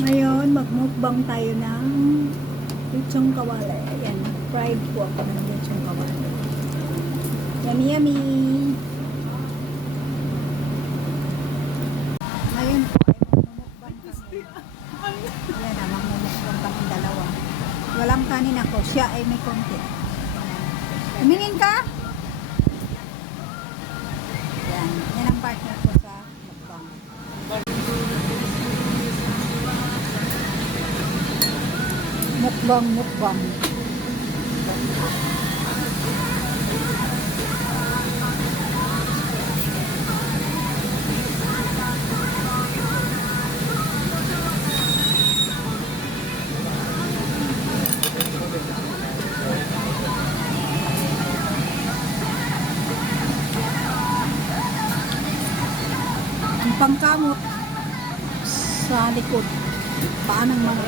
Ngayon, magmukbang tayo ng lechong kawali. Ayan, fried po ako ng lechong kawali. Yummy, yummy! Ngayon po, ay magmumukbang kami. Ayan na, magmumukbang kami dalawa. Walang kanin ako, siya ay may konti. Tumingin ka? Ayan, yan ang partner ko sa mukbang. Mukbang. Ang pangkamot sa likod. Paanong mga